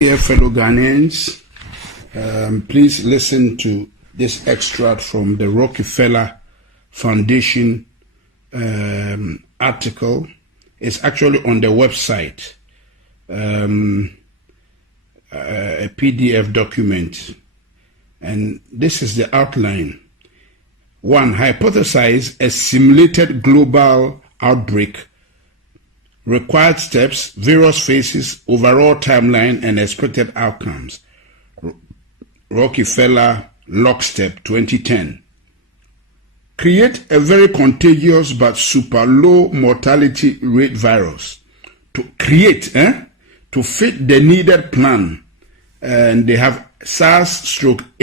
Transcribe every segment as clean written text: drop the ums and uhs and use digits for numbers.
Dear fellow Ghanaians, please listen to this extract from the Rockefeller Foundation article. It's actually on the website, a PDF document. And this is the outline. 1. Hypothesize a simulated global outbreak. Required steps, various phases, overall timeline, and expected outcomes. Rockefeller Lockstep 2010. Create a very contagious but super low mortality rate virus. To fit the needed plan. And they have SARS/HIV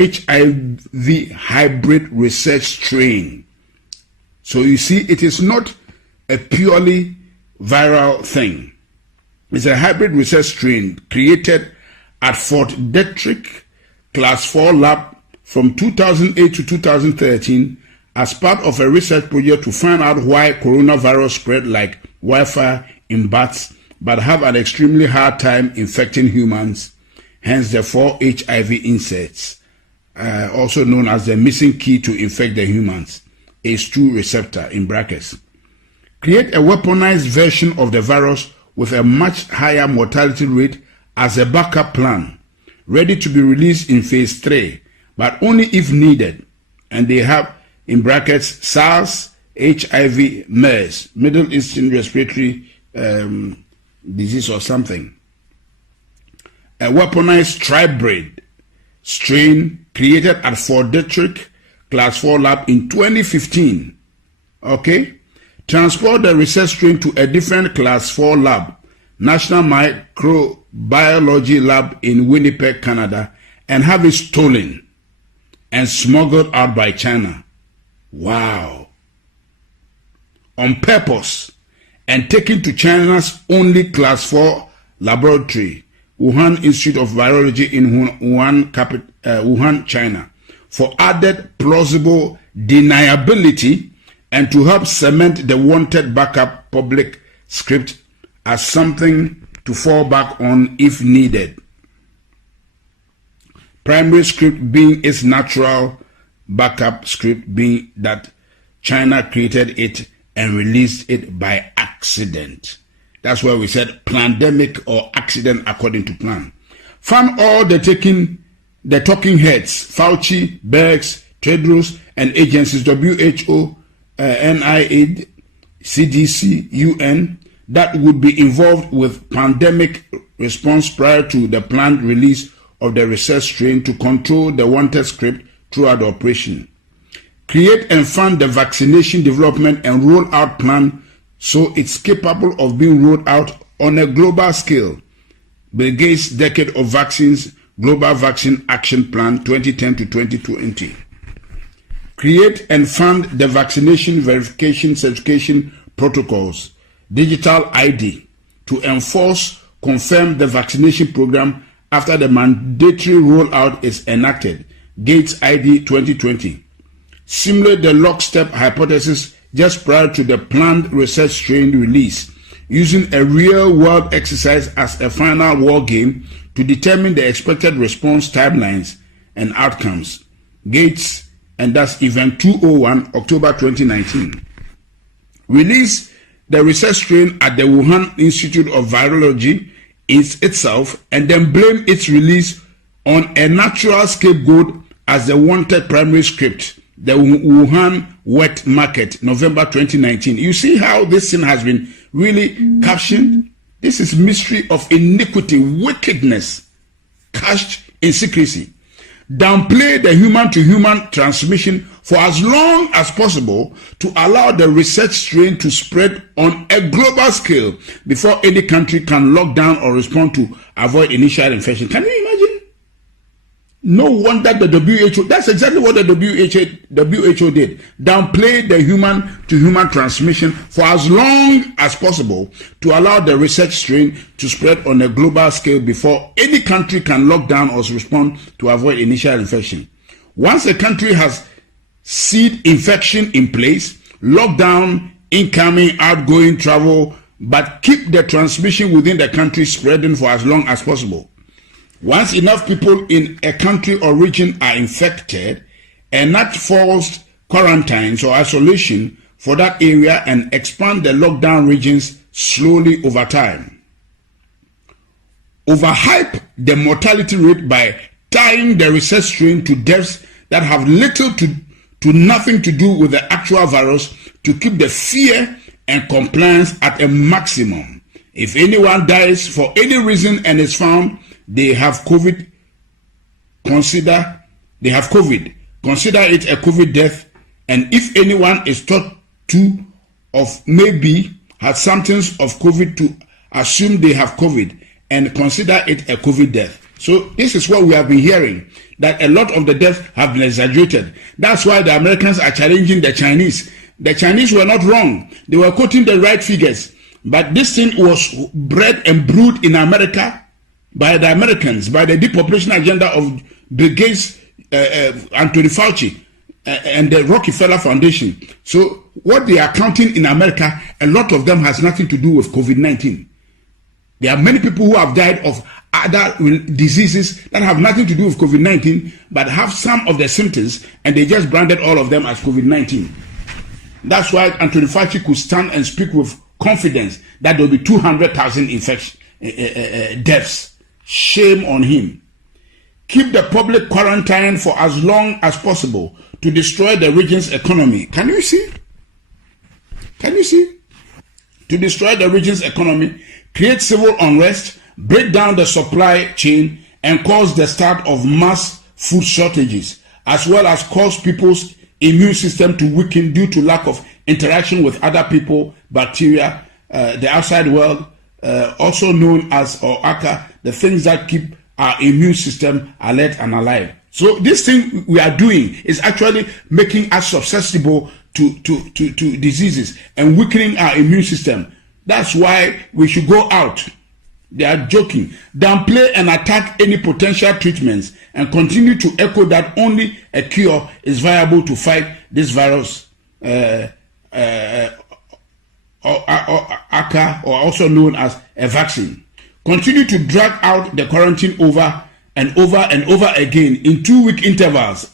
hybrid research strain. So you see, it is not a purely viral thing. It's a hybrid research strain created at Fort Detrick Class 4 lab from 2008 to 2013 as part of a research project to find out why coronavirus spread like wildfire in bats but have an extremely hard time infecting humans, hence the 4 HIV insects, also known as the missing key to infect the humans, ACE2 receptor in brackets. Create a weaponized version of the virus with a much higher mortality rate as a backup plan, ready to be released in phase 3, but only if needed. And they have, in brackets, SARS, HIV, MERS, Middle Eastern Respiratory Disease or something. A weaponized tribrid strain created at Fort Detrick Class 4 lab in 2015. Okay? Transport the research strain to a different Class 4 lab, National Microbiology Lab in Winnipeg, Canada, and have it stolen and smuggled out by China. Wow. On purpose, and taken to China's only Class 4 laboratory, Wuhan Institute of Virology in Wuhan, China, for added plausible deniability and to help cement the wanted backup public script as something to fall back on if needed. Primary script being its natural backup script being that China created it and released it by accident. That's why we said plandemic or accident according to plan. Found all the talking heads, Fauci, Bergs, Tedros, and agencies, WHO, NIH, CDC, UN, that would be involved with pandemic response prior to the planned release of the research strain to control the wanted script throughout the operation. Create and fund the vaccination development and rollout plan so it's capable of being rolled out on a global scale. Bill Gates' Decade of Vaccines Global Vaccine Action Plan 2010 to 2020. Create and fund the vaccination verification certification protocols, digital ID, to enforce, confirm the vaccination program after the mandatory rollout is enacted, Gates ID 2020. Simulate the lockstep hypothesis just prior to the planned research strain release, using a real-world exercise as a final war game to determine the expected response timelines and outcomes. Gates, and that's Event 201, October 2019. Release the research strain at the Wuhan Institute of Virology itself, and then blame its release on a natural scapegoat as the wanted primary script, the Wuhan wet market, November 2019. You see how this thing has been really captioned? This is mystery of iniquity, wickedness, cached in secrecy. Downplay the human-to-human transmission for as long as possible to allow the research strain to spread on a global scale before any country can lock down or respond to avoid initial infection. Can you imagine? No wonder the WHO, that's exactly what the WHO did. Downplay the human-to-human transmission for as long as possible to allow the research strain to spread on a global scale before any country can lock down or respond to avoid initial infection. Once a country has seed infection in place, lock down incoming, outgoing travel, but keep the transmission within the country spreading for as long as possible. Once enough people in a country or region are infected, enact forced quarantines or isolation for that area and expand the lockdown regions slowly over time. Overhype the mortality rate by tying the research strain to deaths that have little to nothing to do with the actual virus to keep the fear and compliance at a maximum. If anyone dies for any reason and is found they have COVID, consider it a COVID death, and if anyone is thought to of maybe had symptoms of COVID, to assume they have COVID and consider it a COVID death. So this is what we have been hearing, that a lot of the deaths have been exaggerated. That's why the Americans are challenging the Chinese. The Chinese were not wrong. They were quoting the right figures. But this thing was bred and brewed in America by the Americans, by the depopulation agenda of Bill Gates, Anthony Fauci, and the Rockefeller Foundation. So what they are counting in America, a lot of them has nothing to do with COVID-19. There are many people who have died of other diseases that have nothing to do with COVID-19, but have some of the symptoms, and they just branded all of them as COVID-19. That's why Anthony Fauci could stand and speak with confidence that there will be 200,000 deaths. Shame on him. Keep the public quarantine for as long as possible to destroy the region's economy. Can you see? To destroy the region's economy, create civil unrest, break down the supply chain, and cause the start of mass food shortages, as well as cause people's immune system to weaken due to lack of interaction with other people, bacteria, the outside world, also known as or aka, the things that keep our immune system alert and alive. So this thing we are doing is actually making us susceptible to diseases and weakening our immune system. That's why we should go out. They are joking. Downplay and attack any potential treatments and continue to echo that only a cure is viable to fight this virus, ACA, or also known as a vaccine. Continue to drag out the quarantine over and over and over again in 2-week intervals.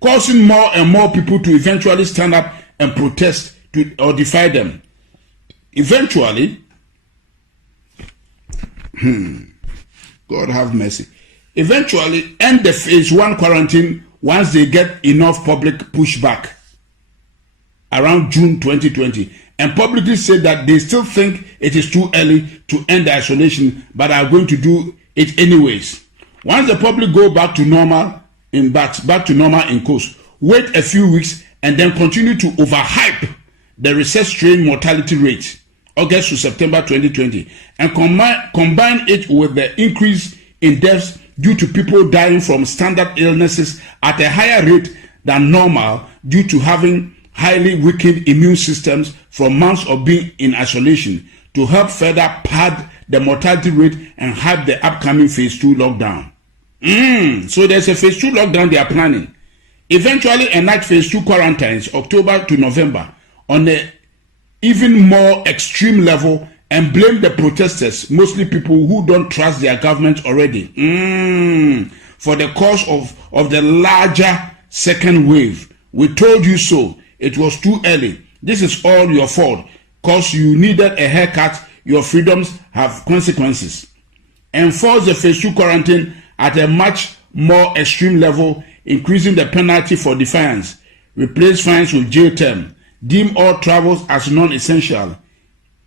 Causing more and more people to eventually stand up and protest or defy them. Eventually, God have mercy. Eventually, end the phase 1 quarantine once they get enough public pushback around June 2020, and publicly said that they still think it is too early to end the isolation, but are going to do it anyways. Once the public go back to normal in course, wait a few weeks and then continue to overhype the research strain mortality rate, August to September 2020, and combine it with the increase in deaths due to people dying from standard illnesses at a higher rate than normal due to having highly weakened immune systems from months of being in isolation, to help further pad the mortality rate and hype the upcoming phase 2 lockdown. So there's a phase 2 lockdown they are planning. Eventually enact phase 2 quarantines October to November on an even more extreme level, and blame the protesters, mostly people who don't trust their government already, for the cause of the larger second wave. We told you so. It was too early. This is all your fault. Cause you needed a haircut. Your freedoms have consequences. Enforce the phase 2 quarantine at a much more extreme level, increasing the penalty for defiance. Replace fines with jail term. Deem all travels as non-essential.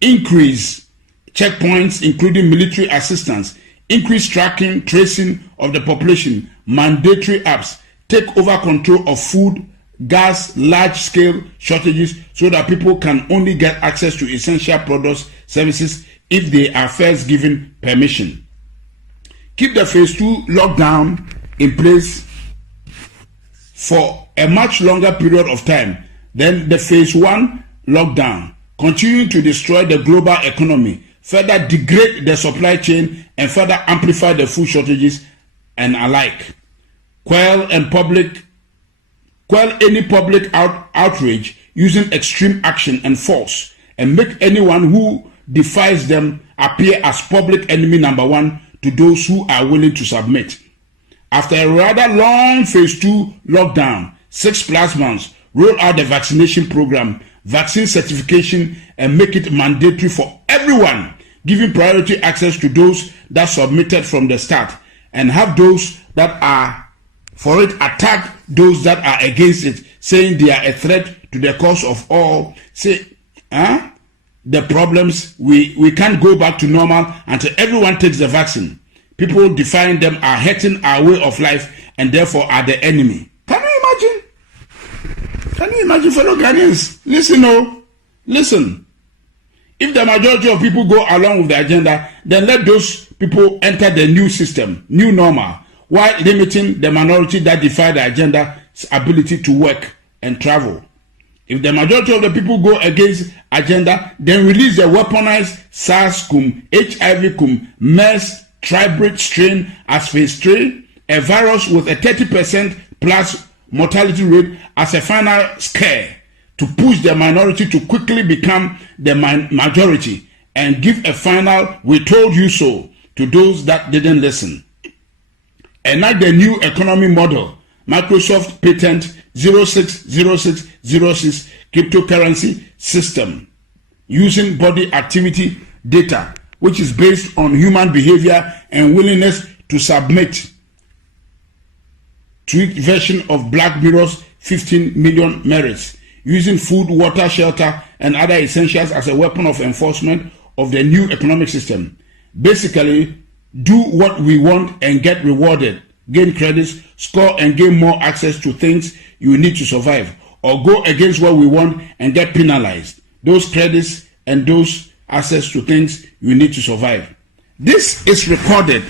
Increase checkpoints, including military assistance. Increase tracking, tracing of the population. Mandatory apps. Take over control of food, gas, large-scale shortages so that people can only get access to essential products, services if they are first given permission. Keep the phase 2 lockdown in place for a much longer period of time than the phase 1 lockdown, continuing to destroy the global economy, further degrade the supply chain, and further amplify the food shortages and alike. Quell any public outrage using extreme action and force, and make anyone who defies them appear as public enemy number 1 to those who are willing to submit. After a rather long phase 2 lockdown, 6+ months, roll out the vaccination program, vaccine certification, and make it mandatory for everyone, giving priority access to those that submitted from the start, and have those that are for it attack those that are against it, saying they are a threat to the cause of all. Say, the problems, we can't go back to normal until everyone takes the vaccine. People defying them are hurting our way of life and therefore are the enemy. Can you imagine? Can you imagine, fellow Ghanaians? Listen. If the majority of people go along with the agenda, then let those people enter the new system, new normal, while limiting the minority that defy the agenda's ability to work and travel. If the majority of the people go against agenda, then release the weaponized SARS-CoV, HIV-CoV, MERS, tribrid strain as phase 3, a virus with a 30% plus mortality rate as a final scare to push the minority to quickly become the majority and give a final "we told you so" to those that didn't listen. Enact the new economy model, Microsoft patent 060606 cryptocurrency system using body activity data, which is based on human behavior and willingness to submit. Tweaked version of Black Mirror's 15 million merits, using food, water, shelter, and other essentials as a weapon of enforcement of the new economic system. Basically, do what we want and get rewarded, gain credits, score and gain more access to things you need to survive, or go against what we want and get penalized. Those credits and those access to things you need to survive. This is recorded.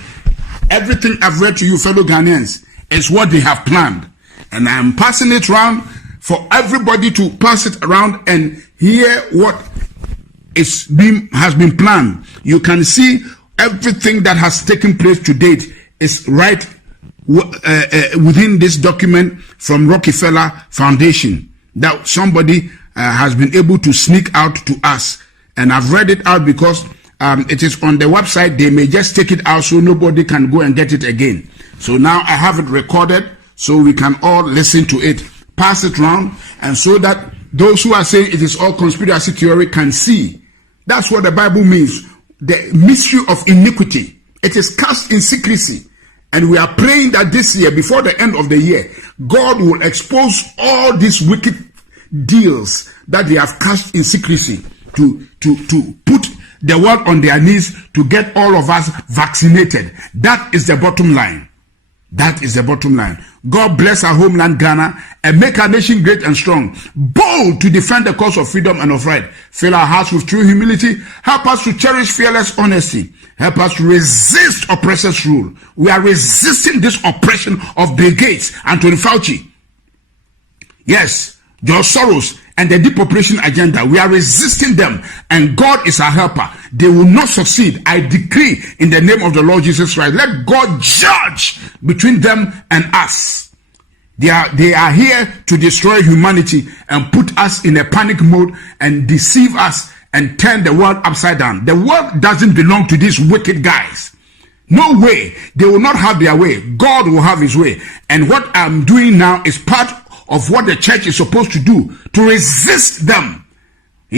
Everything I've read to you, fellow Ghanaians, is what they have planned. And I am passing it around for everybody to pass it around and hear what has been planned. You can see everything that has taken place to date is right within this document from Rockefeller Foundation that somebody has been able to sneak out to us. And I've read it out because it is on the website. They may just take it out so nobody can go and get it again. So now I have it recorded so we can all listen to it, pass it around, and so that those who are saying it is all conspiracy theory can see. That's what the Bible means. The mystery of iniquity. It is cast in secrecy. And we are praying that this year, before the end of the year, God will expose all these wicked deals that they have cast in secrecy to put the world on their knees to get all of us vaccinated. That is the bottom line. That is the bottom line. God bless our homeland Ghana and make our nation great and strong, bold to defend the cause of freedom and of right. Fill our hearts with true humility. Help us to cherish fearless honesty. Help us to resist oppressors' rule. We are resisting this oppression of Bill Gates, Anthony Fauci. Yes, George Soros and the depopulation agenda. We are resisting them, and God is our helper. They will not succeed. I decree in the name of the Lord Jesus Christ, let God judge between them and us. They are here to destroy humanity and put us in a panic mode and deceive us and turn the world upside down. The world doesn't belong to these wicked guys. No way. They will not have their way. God will have his way. And what I'm doing now is part of what the church is supposed to do, to resist them.